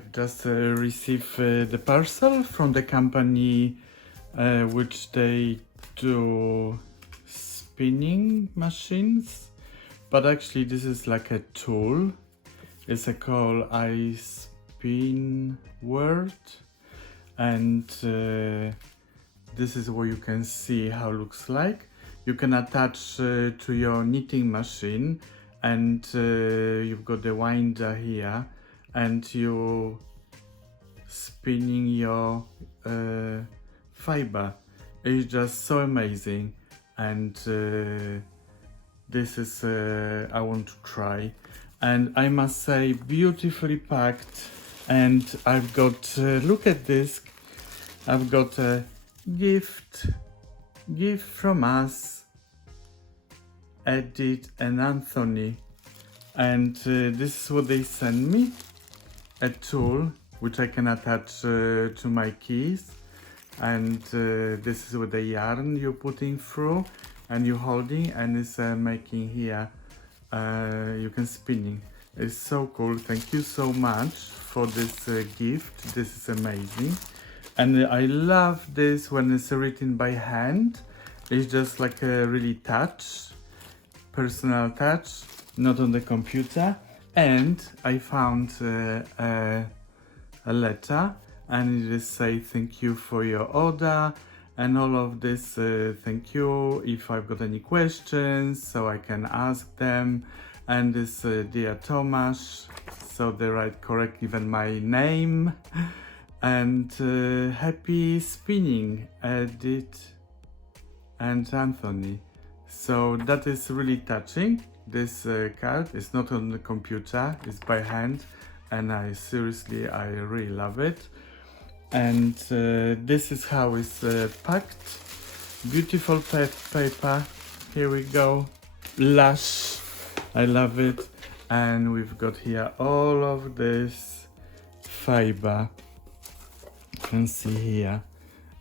have just received the parcel from the company which they do spinning machines, but actually this is like a tool. It's called iSpinWorld, and this is what you can see how it looks like. You can attach to your knitting machine, and you've got the winder here, and you spinning your fiber. It's just so amazing, and this is I want to try, and I must say beautifully packed. And I've got look at this, I've got a gift from us, Edith and Anthony, and this is what they sent me, a tool which I can attach to my keys, and this is what the yarn you're putting through and you're holding, and it's making here you can spinning. It's so cool. Thank you so much for this gift. This is amazing, and I love this when it's written by hand. It's just like a really personal touch, not on the computer. And I found a letter, and it is say thank you for your order and all of this. Thank you. If I've got any questions, so I can ask them. And this dear Tomasz, so they write correct even my name. And happy spinning, Edith and Anthony. So that is really touching. This card is not on the computer, it's by hand, and I really love it. And this is how it's packed. Beautiful paper. Here we go. Lush. I love it. And we've got here all of this fiber. You can see here.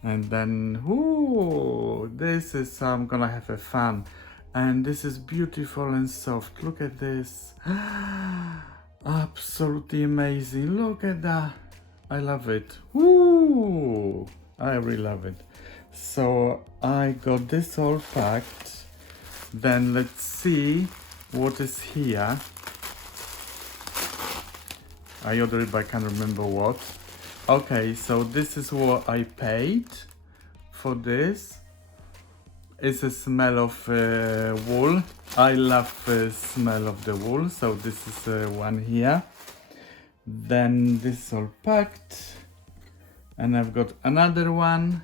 And then, ooh, this is how I'm gonna have a fun. And this is beautiful and soft. Look at this. Absolutely amazing. Look at that. I love it. Ooh, I really love it. So I got this all packed. Then let's see what is here. I ordered, but I can't remember what. Okay, so this is what I paid for this. It's a smell of wool. I love the smell of the wool, so this is one here. Then this is all packed, and I've got another one.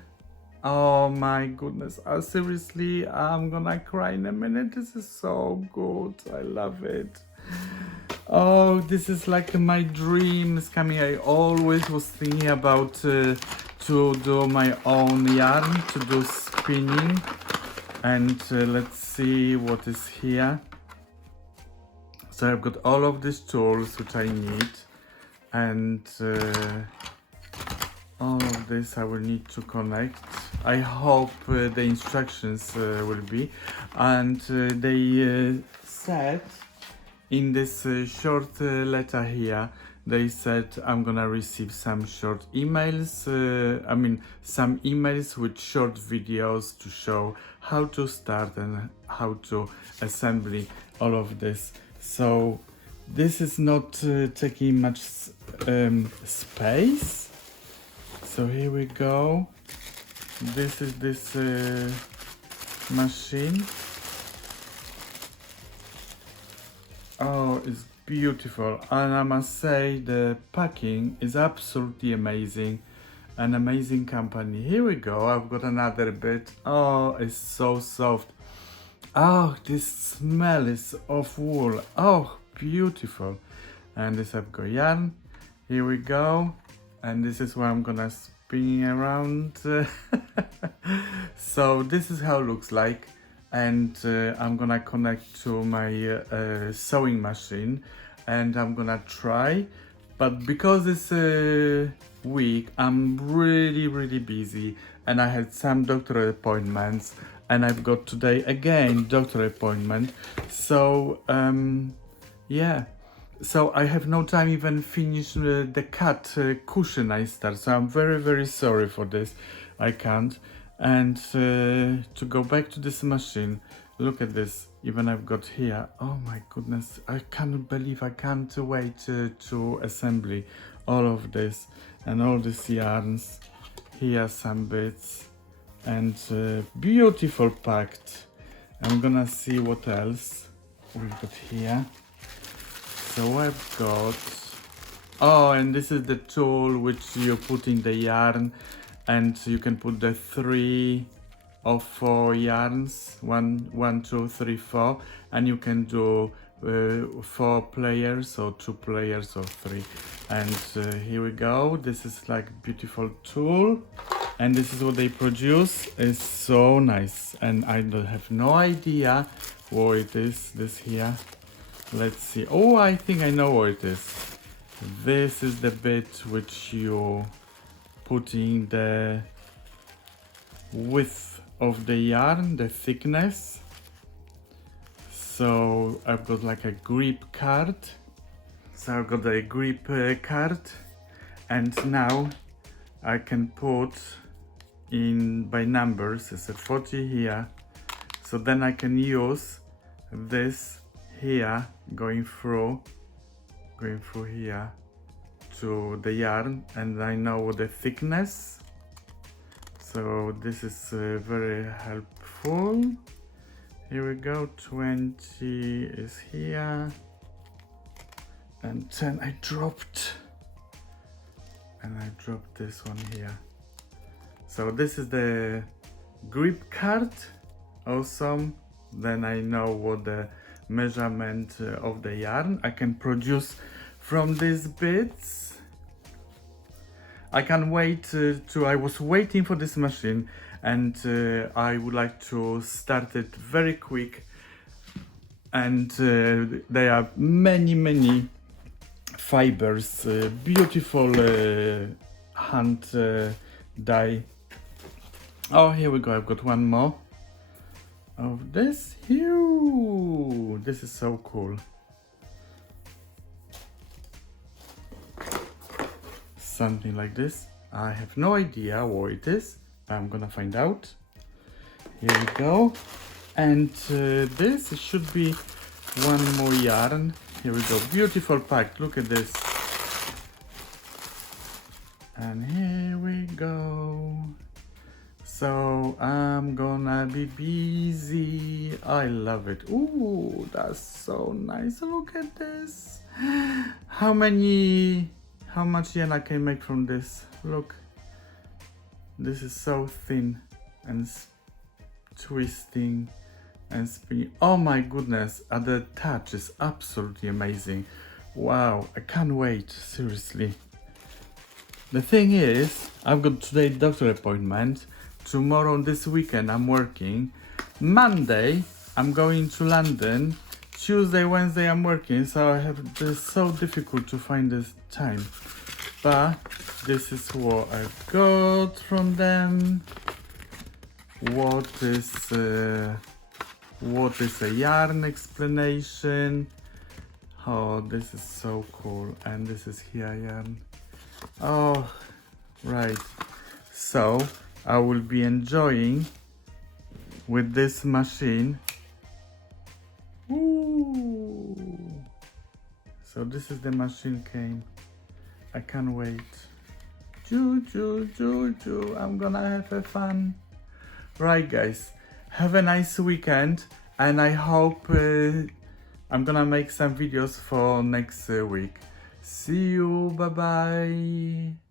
Oh my goodness, seriously, I'm gonna cry in a minute. This is so good. I love it. Oh, this is like my dreams coming. I always was thinking about to do my own yarn, to do spinning. And let's see what is here. So I've got all of these tools which I need, and all of this I will need to connect. I hope the instructions will be, and they said in this short letter here, they said I'm gonna receive some short emails, some emails with short videos to show how to start and how to assemble all of this. So this is not taking much space. So here we go. This is this machine. Oh, it's beautiful, and I must say the packing is absolutely amazing. An amazing company. Here we go. I've got another bit. Oh, it's so soft. Oh, this smell is of wool. Oh, beautiful. And this I've got yarn. Here we go. And this is where I'm gonna spin around. So this is how it looks like. And I'm gonna connect to my sewing machine, and I'm gonna try. But because it's a week, I'm really busy, and I had some doctor appointments, and I've got today again doctor appointment. So yeah, So I have no time even finish the cat cushion I start. So I'm very, very sorry for this. I can't. And to go back to this machine, look at this. Even I've got here. Oh my goodness. I can't believe, I can't wait to assembly all of this and all these yarns. Here some bits and beautiful packed. I'm gonna see what else we've got here. So I've got, oh, and this is the tool which you put in the yarn, and you can put the 3 or 4 yarns, 1, 2, 3, 4, and you can do 4 players or 2 players or 3. And here we go. This is like beautiful tool, and this is what they produce. It's so nice, and I don't have no idea what it is. This here. Let's see. Oh, I think I know what it is. This is the bit which you put in the width of the yarn, the thickness. So I've got like a grip card. So I've got a grip card, and now I can put in by numbers. It's a 40 here. So then I can use this here going through here to the yarn, and I know the thickness. So this is very helpful. Here we go. 20 is here, and 10 I dropped, and I dropped this one here. So this is the grip card. Awesome. Then I know what the measurement of the yarn I can produce from these bits. I can't wait I was waiting for this machine, and I would like to start it very quick. And there are many fibers, beautiful hand dye. Oh, here we go. I've got one more of this. Ew, this is so cool. Something like this. I have no idea what it is. I'm gonna find out. Here we go. And this should be one more yarn. Here we go. Beautiful pack. Look at this. And here we go. So I'm gonna be busy. I love it. Ooh, that's so nice. Look at this. How much yarn I can make from this? Look. This is so thin and twisting and spinning. Oh my goodness, the touch is absolutely amazing. Wow, I can't wait, seriously. The thing is, I've got today doctor appointment. Tomorrow, this weekend, I'm working. Monday, I'm going to London. Tuesday, Wednesday, I'm working. So it's so difficult to find this time. But this is what I've got from them. What is a yarn explanation? Oh, this is so cool. And this is here yarn. Oh, right. So I will be enjoying with this machine. Ooh. So this is the machine came. I can't wait. Choo choo choo choo. I'm gonna have a fun. Right, guys. Have a nice weekend, and I hope I'm gonna make some videos for next week. See you. Bye bye.